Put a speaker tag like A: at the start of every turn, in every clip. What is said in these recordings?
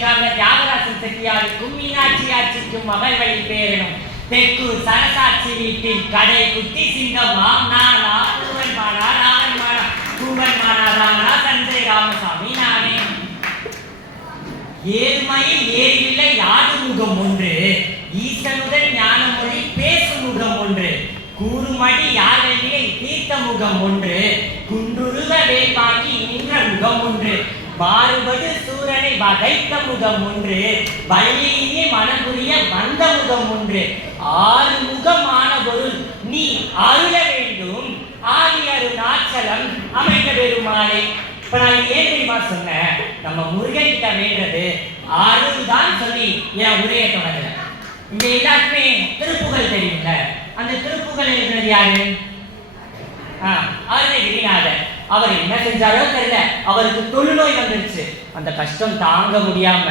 A: சார்ந்த தியாகராசன் செட்டியாருக்கும் மீனாட்சி ஆட்சிக்கும் மகள் வழி பேரனும் தெற்கு சரசாட்சி வீட்டில் கடை குட்டி சிங்கம்மா நானா பூவன் மானா ராமன் மானா பூவன் மானா ராமனா சஞ்சய் ராமசாமி நானே. ஏழ்மையில் ஏறிவில்லை யாது முகம் ஒன்று ஈசனுடன் ஞான மொழி பேசும் முகம் ஒன்று கூறுமடி யாழிலே தீர்த்த முகம் ஒன்று குன்றுருக வேல்வாங்கி நின்ற முகம் ஒன்று. மாறுபடு சூரனை வதைத்த முகம் ஒன்று வள்ளியிலே மனபுரிய வந்த முகம் ஒன்று. ஆறு முகமான பொருள் நீ அருள வேண்டும். ஆதி அருணாச்சலம் அமைந்த பெருமாளே. இப்ப நான் ஏன் தெரியுமா சொன்னேன்? நம்ம முருகன் கிட்ட வேண்டது அருள் தான் சொல்லி என் உரையை தொடங்குறேன். இங்க எல்லாருக்குமே திருப்புகழ் தெரியும்ல. அந்த திருப்புகழ் எழுதுறது யாரு? ஆ, அருணகிரிநாதர். அவர் என்ன செஞ்சாரோ தெரியல. அவருக்கு தொழுநோய் வந்துருச்சு. அந்த கஷ்டம் தாங்க முடியாம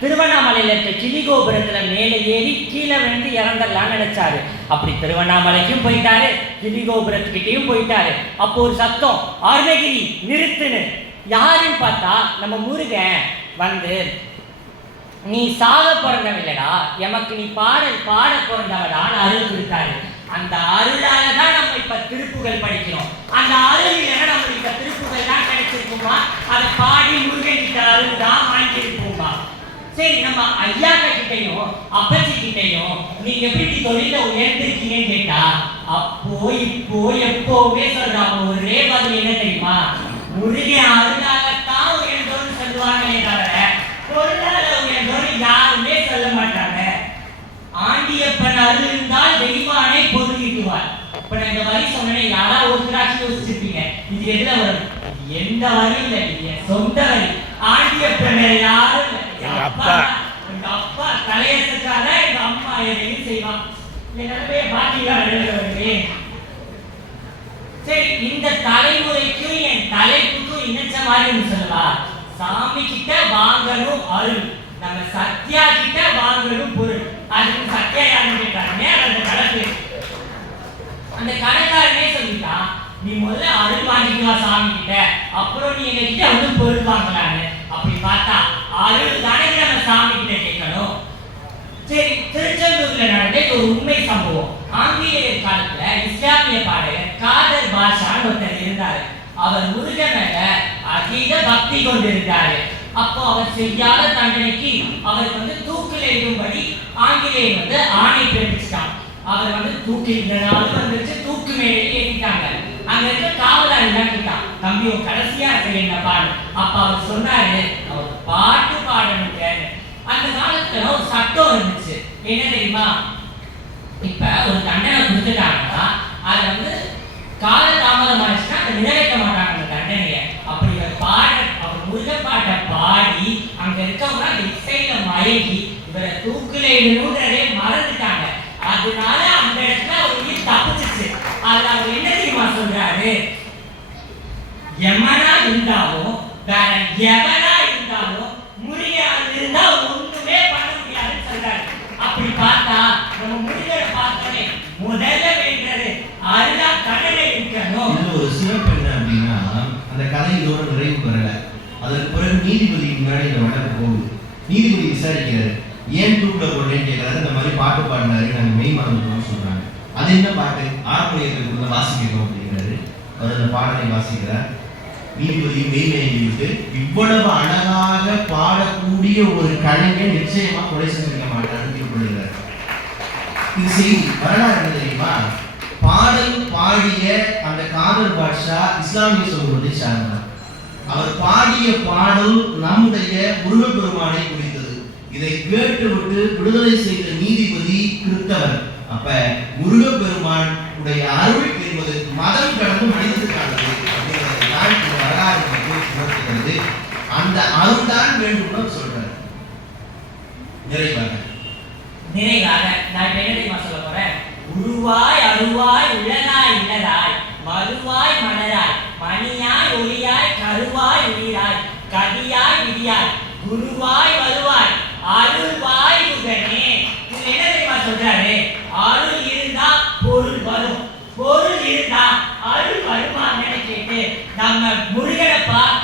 A: திருவண்ணாமலையில இருக்க கிளி கோபுரத்துல மேலே ஏறி கீழே விழுந்து இறந்துடலாம் நினைச்சாரு. அப்படி திருவண்ணாமலைக்கும் போயிட்டாரு. கிளி கோபுரத்துக்கிட்டையும் போயிட்டாரு. அப்போ ஒரு சத்தம் அருணகிரி நிறுத்துன்னு. யாருன்னு பார்த்தா நம்ம முருகன் வந்து நீ சாக பிறந்தவில்லடா எமக்கு நீ பாட பாட பிறந்தவடான்னு அருள் கொடுத்தாரு. அந்த அருளால தான் நம்ம இப்ப திருப்புகள் படிக்கிறோம். அந்த அருளில நம்ம நம்மளுக்கு இப்ப திருப்புகள் தான் கிடைச்சிருக்குமா? அதை பாடி முருகன் கிட்ட அருள் தான் வாங்கியிருப்போமா? சரி நம்ம ஐயா கிட்டையும் அப்பச்சி கிட்டையும் நீங்க எப்படி தொழில உயர்ந்திருக்கீங்கன்னு கேட்டா அப்போ இப்போ எப்போவே சொல்றாங்க ஒரே பதில் என்ன தெரியுமா? முருகன் அருளாகத்தான் உயர்ந்தோன்னு சொல்லுவாங்களே தவிர பொருளாதார உயர்ந்தோன்னு யாருமே சொல்ல மாட்டாங்க. ஆண்டியப்பன் அருள் இப்ப நான் இந்த வரி சொன்னேன் யாரா ஒருத்தராச்சும் யோசிச்சிருப்பீங்க? இது எதுல வரும்? எந்த வரி இல்ல என் சொந்த வரி. ஆண்டியப்பன் வேற யாரும்
B: எங்க அப்பா.
A: எங்க அப்பா தலையசக்கார எங்க அம்மா எதையும் செய்வான். என் நிலைமையை பாத்தீங்களா சரி இந்த தலைமுறைக்கும் என் தலைப்புக்கும் இணைச்ச மாதிரி சொல்லவா? சாமி கிட்ட வாங்கணும் அருள். நம்ம சத்யா கிட்ட வாங்கணும் பொருள். அதுக்கு சத்யா யாருன்னு கேட்டாங்க? அந்த கணக்கு அந்த கடைக்காரனே சொல்லிட்டான் நீ முதல்ல அருள் வாங்கிக்கலாம் சாமி கிட்ட அப்புறம் நீ எங்க கிட்ட வந்து பொருள் வாங்கலான்னு. அப்படி பார்த்தா அருள் தானே நம்ம சாமி கிட்ட கேட்கணும். சரி திருச்செந்தூர்ல நடந்த ஒரு உண்மை சம்பவம். ஆங்கிலேயர் காலத்துல இஸ்லாமிய பாடகர் காதர் பாஷான்னு ஒருத்தர் இருந்தாரு. அவர் முருகன் அதீத பக்தி கொண்டிருந்தாரு. அப்போ அவர் செய்யாத தண்டனைக்கு அவருக்கு வந்து தூக்கில் எழுதும்படி ஆங்கிலேயர் வந்து ஆணை பிறப்பிச்சிட்டான். அவர் வந்து தூக்கி இந்த நாளும் வந்துச்சு தூக்கு மேலே ஏற்றிட்டாங்க அங்க இருக்க காவலாளி தான் கேட்டான்? தம்பி உன் கடைசியா என்ன பாடு? அப்ப அவர் சொன்னாரு அவர் பாட்டு பாடணுங்க அந்த காலத்துல ஒரு சட்டம் இருந்துச்சு. என்ன தெரியுமா? இப்ப ஒரு தண்டனை கொடுத்துட்டாங்கன்னா அதை வந்து கால தாமதம் ஆச்சுன்னா அதை நிறைவேற்ற மாட்டாங்க அந்த தண்டனையை. அப்படி ஒரு பாட அவர் முருக பாட்டை பாடி அங்க இருக்கவங்க அந்த இசையில மயங்கி இவரை தூக்குல இடணுன்றதே மறந்துட்டாங்க. அதனால அந்த இடத்துல அவர் உயிர் தப்பிச்சிச்சு. அதுல அவர் என்ன தெரியுமா சொல்றாரு? எமனா இருந்தாலும் வேற எவனா இருந்தாலும் முருகன் இருந்தா ஒண்ணுமே பண்ண முடியாதுன்னு சொல்றாரு. அப்படி பார்த்தா நம்ம முருகனை பார்த்தோமே முதல்ல வேண்டது அருளா கடலை இருக்கணும்.
C: இது ஒரு சிறப்பு என்ன அப்படின்னா அந்த கதை இதோட நிறைவு பெறல. அதற்கு பிறகு நீதிபதி முன்னாடி இந்த வழக்கு போகுது. நீதிபதி விசாரிக்கிறாரு. ஏன் தூக்கில் போடுறேன்னு கேட்கறாரு இந்த மாதிரி பாட்டு பாடினாரு நாங்க மெய் மறந்துட்டோம்னு சொல்றாங்க. அது என்ன பாட்டு? ஆர்மணியத்துக்கு வந்து வாசிக்கணும் அப்படிங்கிறாரு. அவர் அந்த பாடலை வாசிக்கிறார். நீதிபதி மெய் விட்டு இவ்வளவு அழகாக பாடக்கூடிய ஒரு கலைஞர் நிச்சயமா கொலை செஞ்சிருக்க மாட்டான்னு தீர்ப்பு இது செய்தி. வரலாறு என்ன தெரியுமா? பாடல் பாடிய அந்த காதல் பாட்ஷா இஸ்லாமிய சமூகத்தை சார்ந்தார் அவர் பாடிய பாடல் நம்முடைய முருகப்பெருமானை இதை கேட்டுவிட்டு விடுதலை செய்த நீதிபதி கிறிஸ்தவர் அப்ப முருகப்பெருமான் உடைய அருள் என்பது மதம் கடந்து மனிதனுக்கானது அப்படிங்கிறதை இந்த வரலாறு உணர்த்துகிறது. அந்த அருள் தான் வேண்டும் சொல்றாரு. நிறைவாக.
A: நிறைவாக. நான் இப்ப என்ன தெரியுமா சொல்ல போறேன்? உருவாய் அருவாய் உள்ளதாய் இல்லதாய் மறுவாய் மலராய் மணியாய் ஒளியாய் கருவாய் உயிராய் கதியாய் விதியாய் குருவாய் நம்ம முருகனை பார்த்து